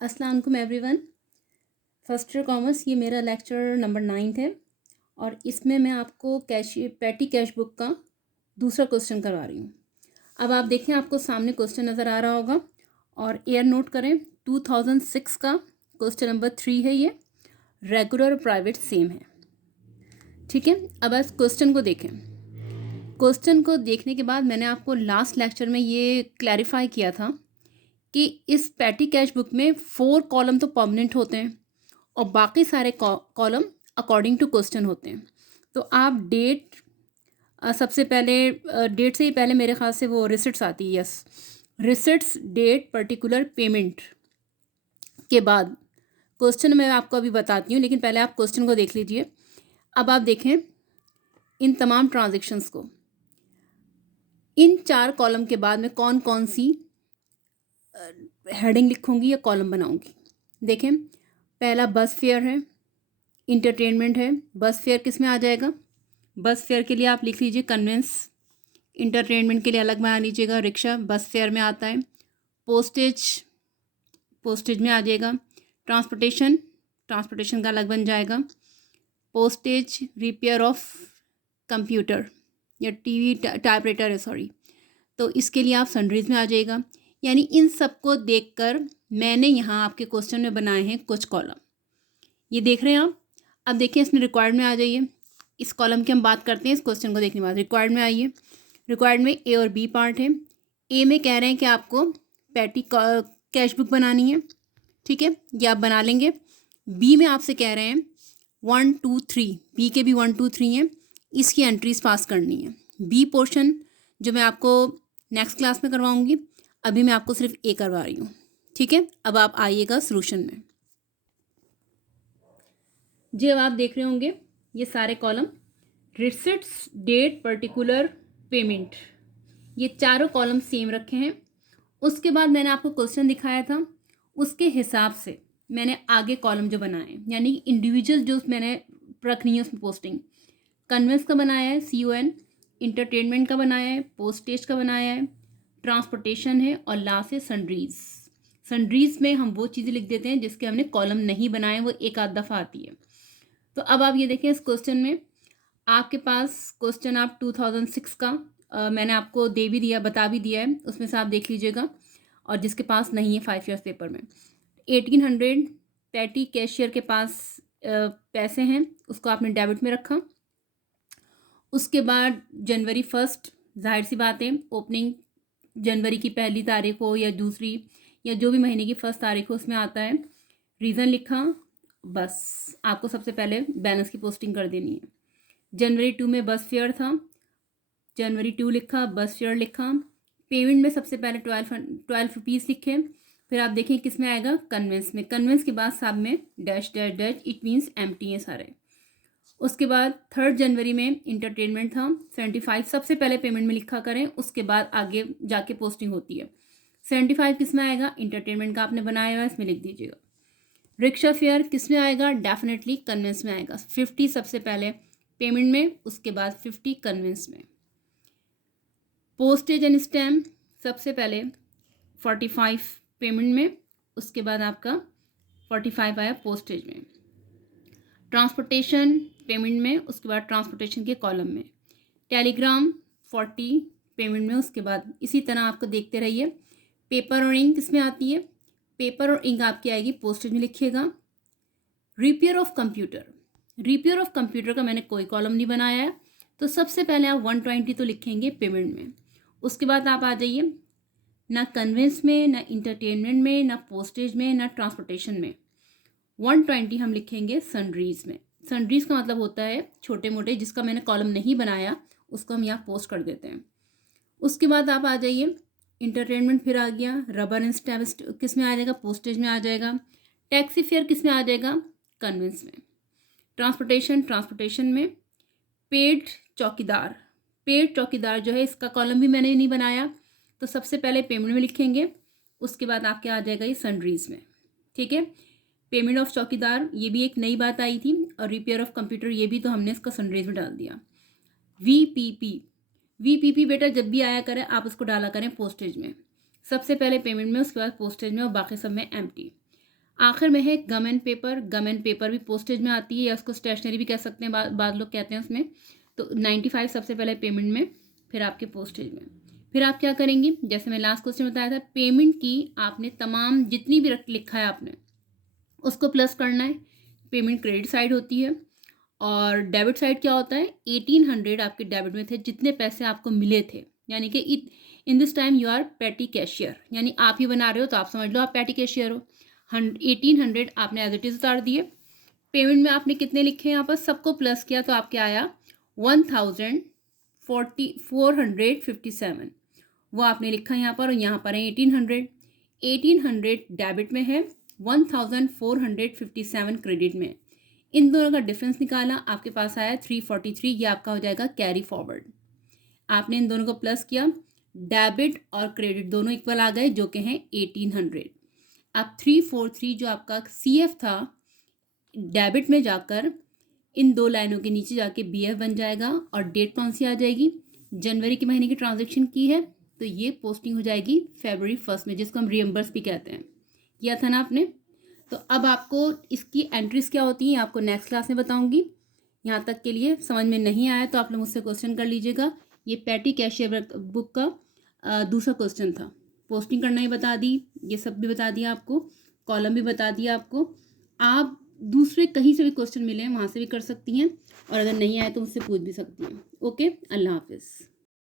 अस्सलाम वालेकुम everyone. First year commerce ये मेरा लेक्चर नंबर 9 है और इसमें मैं आपको पैटी कैश बुक का दूसरा क्वेश्चन करवा रही हूँ। अब आप देखें, आपको सामने क्वेश्चन नज़र आ रहा होगा और एयर नोट करें। 2006 का क्वेश्चन नंबर 3 है ये। रेगुलर और प्राइवेट सेम है, ठीक है। अब इस क्वेश्चन को देखें। क्वेश्चन को देखने के बाद मैंने आपको लास्ट लेक्चर में ये क्लैरिफाई किया था कि इस पैटी कैश बुक में 4 कॉलम तो परमानेंट होते हैं और बाकी सारे कॉलम अकॉर्डिंग टू क्वेश्चन होते हैं। तो आप डेट, सबसे पहले डेट से ही पहले मेरे ख्याल से वो रिसिट्स आती है। Yes, receipts, date, particular, payment के बाद क्वेश्चन मैं आपको अभी बताती हूँ, लेकिन पहले आप क्वेश्चन को देख लीजिए। अब आप देखें इन तमाम ट्रांजेक्शन्स को, इन 4 कॉलम के बाद मैं कौन कौन सी हेडिंग लिखूंगी या कॉलम बनाऊंगी। देखें, पहला बस फेयर है, इंटरटेनमेंट है। बस फेयर किस में आ जाएगा? बस फेयर के लिए आप लिख लीजिए कन्वेंस। इंटरटेनमेंट के लिए अलग बना लीजिएगा, रिक्शा बस फेयर में आता है। पोस्टेज, पोस्टेज में आ जाएगा। ट्रांसपोर्टेशन, ट्रांसपोर्टेशन का अलग बन जाएगा। पोस्टेज, रिपेयर ऑफ कंप्यूटर या टीवी टाइपराइटर है, सॉरी, तो इसके लिए आप सन्ड्रीज में आ जाएगा। यानी इन सबको देखकर मैंने यहाँ आपके क्वेश्चन में बनाए हैं कुछ कॉलम। ये देख रहे हैं आप। अब देखिए इसमें रिक्वायर्ड में आ जाइए। इस कॉलम की हम बात करते हैं इस क्वेश्चन को देखने के बाद। रिक्वायर्ड में आइए। रिक्वायर्ड में ए और बी पार्ट है। ए में कह रहे हैं कि आपको पैटी कैश बुक बनानी है, ठीक है, ये आप बना लेंगे। बी में आपसे कह रहे हैं 1 2 3, बी के भी 1 2 3 हैं, इसकी एंट्रीज पास करनी है। बी पोर्शन जो मैं आपको नेक्स्ट क्लास में करवाऊंगी, अभी मैं आपको सिर्फ ए करवा रही हूँ, ठीक है। अब आप आइएगा सोल्यूशन में। जी, अब आप देख रहे होंगे ये सारे column, receipts, date, particular, payment, ये चारों कॉलम सेम रखे हैं। उसके बाद मैंने आपको क्वेश्चन दिखाया था, उसके हिसाब से मैंने आगे कॉलम जो बनाए, यानी इंडिविजुअल जो मैंने रखनी है उसमें पोस्टिंग। कन्वेंस का बनाया है CON, इंटरटेनमेंट का बनाया है, पोस्टेज का बनाया है, ट्रांसपोर्टेशन है और लास्ट है सन्ड्रीज। सन्ड्रीज में हम वो चीज़ें लिख देते हैं जिसके हमने कॉलम नहीं बनाए, वो एक आध दफ़ा आती है। तो अब आप ये देखें, इस क्वेश्चन में आपके पास क्वेश्चन आप 2006 का मैंने आपको दे भी दिया, बता भी दिया है, उसमें से आप देख लीजिएगा। और जिसके पास नहीं है 5 ईयर्स पेपर में 1800 पैटी कैशियर के पास पैसे हैं, उसको आपने डेबिट में रखा। उसके बाद जनवरी 1, जाहिर सी बात है ओपनिंग जनवरी की पहली तारीख हो या दूसरी या जो भी महीने की 1 तारीख हो, उसमें आता है। रीज़न लिखा, बस आपको सबसे पहले बैलेंस की पोस्टिंग कर देनी है। जनवरी 2 में बस फेयर था, जनवरी 2 लिखा, बस फेयर लिखा। पेमेंट में सबसे पहले 12 रुपीज़ लिखे। फिर आप देखें किस में आएगा, कन्वेंस में। कन्वेंस के बाद सब में dash dash dash, it means empty है सारे। उसके बाद 3 जनवरी में इंटरटेनमेंट था, 75 सबसे पहले पेमेंट में लिखा करें, उसके बाद आगे जाके पोस्टिंग होती है। 75 किस में आएगा, इंटरटेनमेंट का आपने बनाया हुआ है, इसमें लिख दीजिएगा। रिक्शा फेयर किस में आएगा, डेफिनेटली कन्वेंस में आएगा। 50 सबसे पहले पेमेंट में, उसके बाद 50 कन्वेंस में। पोस्टेज एंड स्टैम्प सबसे पहले 45 पेमेंट में, उसके बाद आपका 45 आया पोस्टेज में। ट्रांसपोर्टेशन पेमेंट में, उसके बाद ट्रांसपोर्टेशन के कॉलम में। टेलीग्राम 40 पेमेंट में, उसके बाद इसी तरह आपको देखते रहिए। पेपर और इंक किस में आती है, पेपर और इंक आपकी आएगी पोस्टेज में, लिखिएगा। Repair of computer, repair of computer का मैंने कोई कॉलम नहीं बनाया है, तो सबसे पहले आप 120 तो लिखेंगे पेमेंट में। उसके बाद आप आ जाइए, ना कन्वेंस में, ना इंटरटेनमेंट में, ना पोस्टेज में, ना ट्रांसपोर्टेशन में। 120 हम लिखेंगे सन्ड्रीज में। सन्ड्रीज का मतलब होता है छोटे मोटे, जिसका मैंने कॉलम नहीं बनाया उसको हम यहाँ पोस्ट कर देते हैं। उसके बाद आप आ जाइए, इंटरटेनमेंट फिर आ गया। रबर एंड स्टैम्प किस में आ जाएगा, पोस्टेज में आ जाएगा। टैक्सी फेयर किस में आ जाएगा, कन्वेंस में। ट्रांसपोर्टेशन, ट्रांसपोर्टेशन में। पेड चौकीदार, पेड चौकीदार जो है इसका कॉलम भी मैंने नहीं बनाया, तो सबसे पहले पेमेंट में लिखेंगे, उसके बाद आपके आ जाएगा ये सन्ड्रीज में, ठीक है। पेमेंट ऑफ चौकीदार ये भी एक नई बात आई थी, और रिपेयर ऑफ कंप्यूटर ये भी तो हमने इसका सन्ड्रीज में डाल दिया। VPP, VPP बेटा जब भी आया करें आप उसको डाला करें पोस्टेज में, सबसे पहले पेमेंट में, उसके बाद पोस्टेज में, और बाकी सब में एम्प्टी। आखिर में है gum and paper. Gum and paper भी पोस्टेज में आती है या उसको स्टेशनरी भी कह सकते हैं, बाद लोग कहते हैं उसमें। तो 95 सबसे पहले पेमेंट में, फिर आपके पोस्टेज में। फिर आप क्या करेंगी, जैसे मैं लास्ट क्वेश्चन बताया था, पेमेंट की आपने तमाम जितनी भी लिखा है आपने उसको प्लस करना है। पेमेंट क्रेडिट साइड होती है और डेबिट साइड क्या होता है, 1800 आपके डेबिट में थे, जितने पैसे आपको मिले थे, यानी कि in this time you are petty cashier, यानी आप ही बना रहे हो तो आप समझ लो आप पैटी कैशियर हो। 1800 आपने एज इट इज उतार दिए। पेमेंट में आपने कितने लिखे यहाँ पर, सबको प्लस किया तो आपके आया 1457, वो आपने लिखा यहाँ पर, और यहाँ पर है 1800 डेबिट में है, 1457 क्रेडिट में। इन दोनों का डिफरेंस निकाला, आपके पास आया 343, ये आपका हो जाएगा कैरी फॉरवर्ड। आपने इन दोनों को प्लस किया, डेबिट और क्रेडिट दोनों इक्वल आ गए, जो कि हैं 1800। अब 343 जो आपका CF था, डेबिट में जाकर इन दो लाइनों के नीचे जाके BF बन जाएगा, और डेट कौन सी आ जाएगी, जनवरी के महीने की ट्रांजैक्शन की है, तो ये पोस्टिंग हो जाएगी February 1 में, जिसको हम रियम्बर्स भी कहते हैं। किया था ना आपने। तो अब आपको इसकी एंट्रीज क्या होती हैं आपको नेक्स्ट क्लास में बताऊंगी। यहाँ तक के लिए समझ में नहीं आया तो आप लोग मुझसे क्वेश्चन कर लीजिएगा। ये पैटी कैशियर बुक का दूसरा क्वेश्चन था। पोस्टिंग करना ही बता दी, ये सब भी बता दिया आपको, कॉलम भी बता दिया आपको। आप दूसरे कहीं से भी क्वेश्चन मिले हैं वहाँ से भी कर सकती हैं, और अगर नहीं आए तो मुझसे पूछ भी सकती हैं। ओके, अल्लाह हाफिज़।